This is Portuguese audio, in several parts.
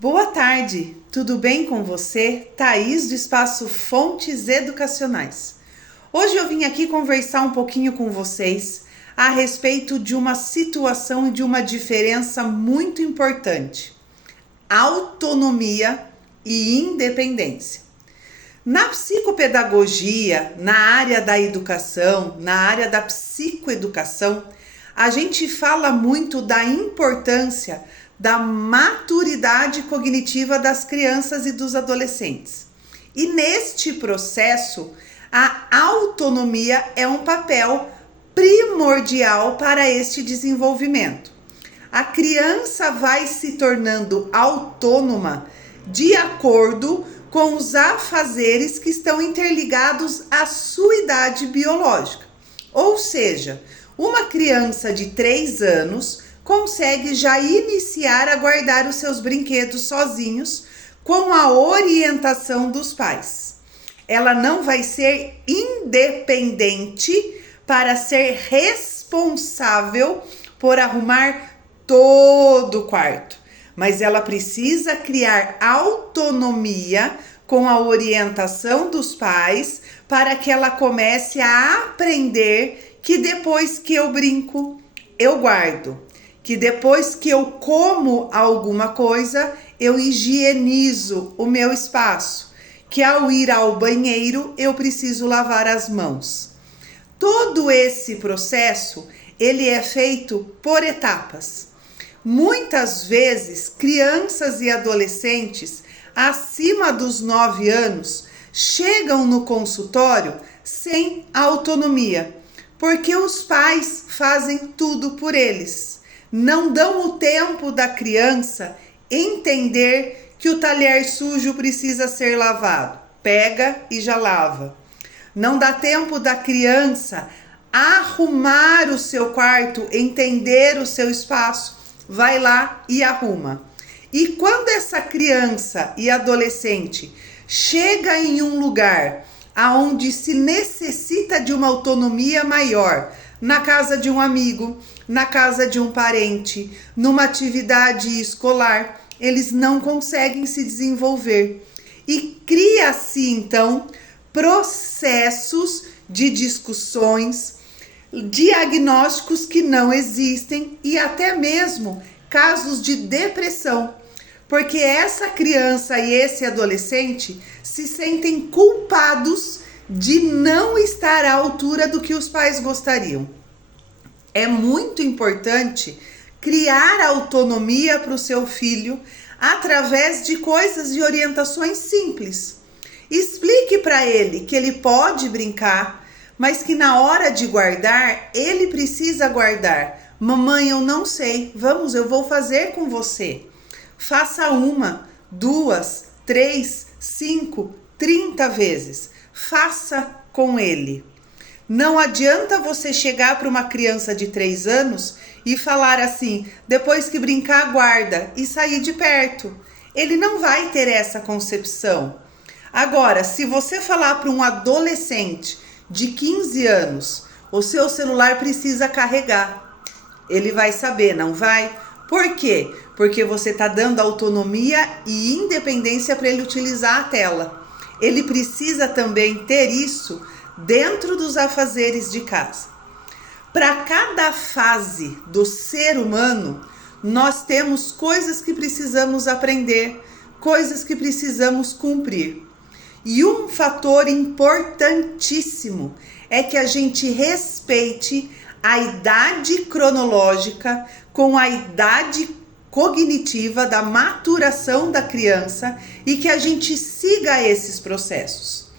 Boa tarde, tudo bem com você? Thaís do Espaço Fontes Educacionais. Hoje eu vim aqui conversar um pouquinho com vocês a respeito de uma situação e de uma diferença muito importante: autonomia e independência. Na psicopedagogia, na área da educação, na área da psicoeducação, a gente fala muito da importância da maturidade cognitiva das crianças e dos adolescentes. E neste processo, a autonomia é um papel primordial para este desenvolvimento. A criança vai se tornando autônoma de acordo com os afazeres que estão interligados à sua idade biológica. Ou seja, uma criança de 3 anos consegue já iniciar a guardar os seus brinquedos sozinhos com a orientação dos pais. Ela não vai ser independente para ser responsável por arrumar todo o quarto, mas ela precisa criar autonomia com a orientação dos pais para que ela comece a aprender que depois que eu brinco, eu guardo, que depois que eu como alguma coisa, eu higienizo o meu espaço, que ao ir ao banheiro, eu preciso lavar as mãos. Todo esse processo, ele é feito por etapas. Muitas vezes, crianças e adolescentes acima dos 9 anos chegam no consultório sem autonomia, porque os pais fazem tudo por eles. Não dão o tempo da criança entender que o talher sujo precisa ser lavado. Pega e já lava. Não dá tempo da criança arrumar o seu quarto, entender o seu espaço. Vai lá e arruma. E quando essa criança e adolescente chega em um lugar aonde se necessita de uma autonomia maior, na casa de um amigo, na casa de um parente, numa atividade escolar, eles não conseguem se desenvolver. E cria-se então processos de discussões, diagnósticos que não existem e até mesmo casos de depressão, porque essa criança e esse adolescente se sentem culpados de não estar à altura do que os pais gostariam. É muito importante criar autonomia para o seu filho através de coisas e orientações simples. Explique para ele que ele pode brincar, mas que na hora de guardar, ele precisa guardar. Mamãe, eu não sei. Vamos, eu vou fazer com você. Faça 1, 2, 3, 5, 30 vezes. Faça com ele. Não adianta você chegar para uma criança de 3 anos e falar assim: depois que brincar, guarda, e sair de perto. Ele não vai ter essa concepção. Agora, se você falar para um adolescente de 15 anos, o seu celular precisa carregar, ele vai saber, não vai? Por quê? Porque você está dando autonomia e independência para ele utilizar a tela. Ele precisa também ter isso dentro dos afazeres de casa. Para cada fase do ser humano, nós temos coisas que precisamos aprender, coisas que precisamos cumprir. E um fator importantíssimo é que a gente respeite a idade cronológica com a idade cognitiva da maturação da criança e que a gente siga esses processos.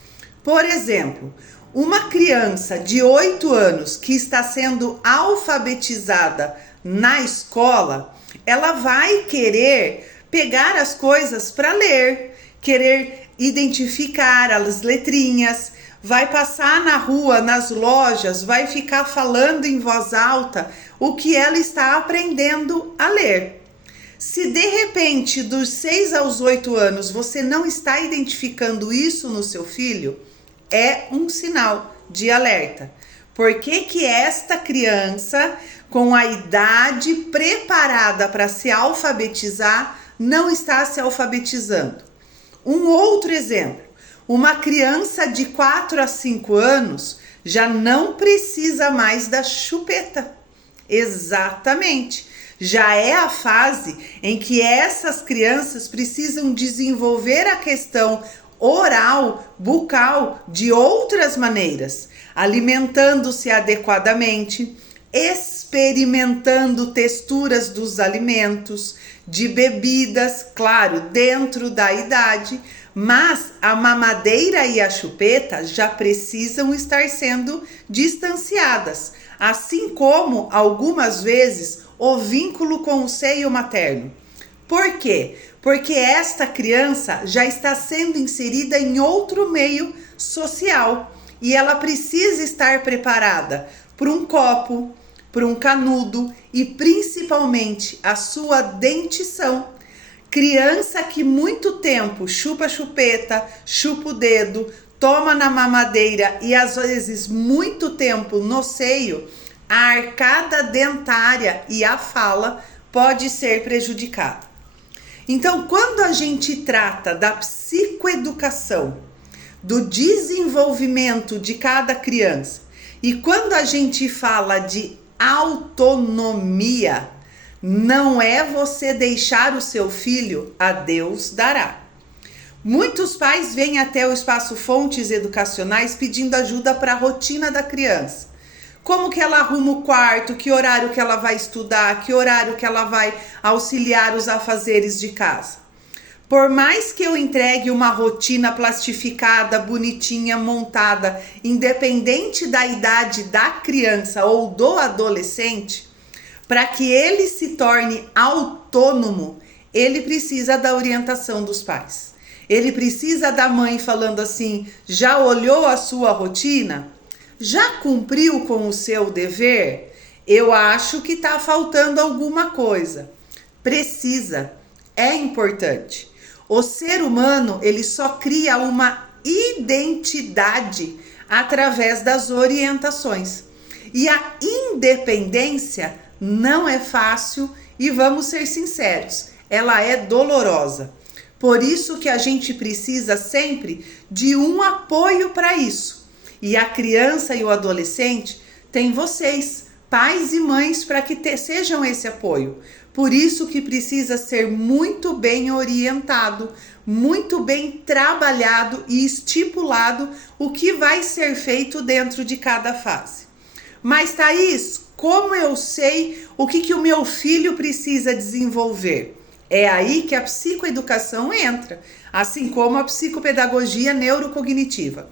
Por exemplo, uma criança de 8 anos que está sendo alfabetizada na escola, ela vai querer pegar as coisas para ler, querer identificar as letrinhas, vai passar na rua, nas lojas, vai ficar falando em voz alta o que ela está aprendendo a ler. Se de repente dos 6 aos 8 anos você não está identificando isso no seu filho, é um sinal de alerta. Por que que esta criança, com a idade preparada para se alfabetizar, não está se alfabetizando. Um outro exemplo, uma criança de 4 a 5 anos já não precisa mais da chupeta. Exatamente. Já é a fase em que essas crianças precisam desenvolver a questão oral, bucal, de outras maneiras, alimentando-se adequadamente, experimentando texturas dos alimentos, de bebidas, claro, dentro da idade, mas a mamadeira e a chupeta já precisam estar sendo distanciadas, assim como algumas vezes o vínculo com o seio materno. Por quê? Porque esta criança já está sendo inserida em outro meio social e ela precisa estar preparada para um copo, para um canudo e principalmente a sua dentição. Criança que muito tempo chupa a chupeta, chupa o dedo, toma na mamadeira e às vezes muito tempo no seio, a arcada dentária e a fala pode ser prejudicada. Então, quando a gente trata da psicoeducação, do desenvolvimento de cada criança, e quando a gente fala de autonomia, não é você deixar o seu filho a Deus dará. Muitos pais vêm até o espaço Fontes Educacionais pedindo ajuda para a rotina da criança. Como que ela arruma o quarto, que horário que ela vai estudar, que horário que ela vai auxiliar os afazeres de casa. Por mais que eu entregue uma rotina plastificada, bonitinha, montada, independente da idade da criança ou do adolescente, para que ele se torne autônomo, ele precisa da orientação dos pais. Ele precisa da mãe falando assim: já olhou a sua rotina? Já cumpriu com o seu dever? Eu acho que está faltando alguma coisa. Precisa, é importante. O ser humano, ele só cria uma identidade através das orientações. E a independência não é fácil e vamos ser sinceros, ela é dolorosa. Por isso que a gente precisa sempre de um apoio para isso. E a criança e o adolescente têm vocês, pais e mães, para que sejam esse apoio. Por isso que precisa ser muito bem orientado, muito bem trabalhado e estipulado o que vai ser feito dentro de cada fase. Mas, Thaís, como eu sei o que o meu filho precisa desenvolver? É aí que a psicoeducação entra, assim como a psicopedagogia neurocognitiva.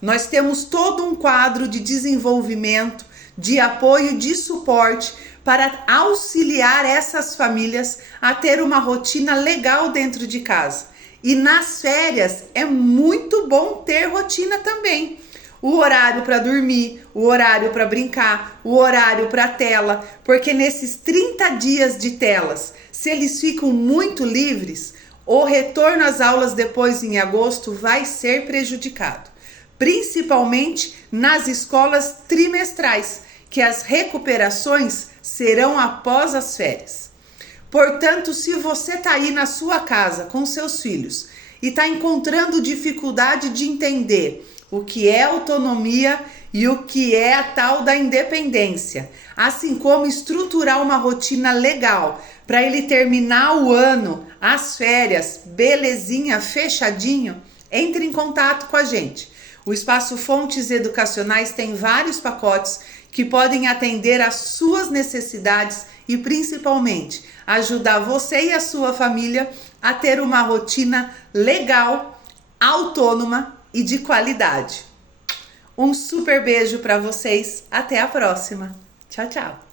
Nós temos todo um quadro de desenvolvimento, de apoio, de suporte para auxiliar essas famílias a ter uma rotina legal dentro de casa. E nas férias é muito bom ter rotina também. O horário para dormir, o horário para brincar, o horário para tela, porque nesses 30 dias de telas, se eles ficam muito livres, o retorno às aulas depois em agosto vai ser prejudicado. Principalmente nas escolas trimestrais, que as recuperações serão após as férias. Portanto, se você está aí na sua casa com seus filhos e está encontrando dificuldade de entender o que é autonomia e o que é a tal da independência, assim como estruturar uma rotina legal para ele terminar o ano, as férias, belezinha, fechadinho, entre em contato com a gente. O Espaço Fontes Educacionais tem vários pacotes que podem atender às suas necessidades e principalmente ajudar você e a sua família a ter uma rotina legal, autônoma e de qualidade. Um super beijo para vocês. Até a próxima. Tchau, tchau.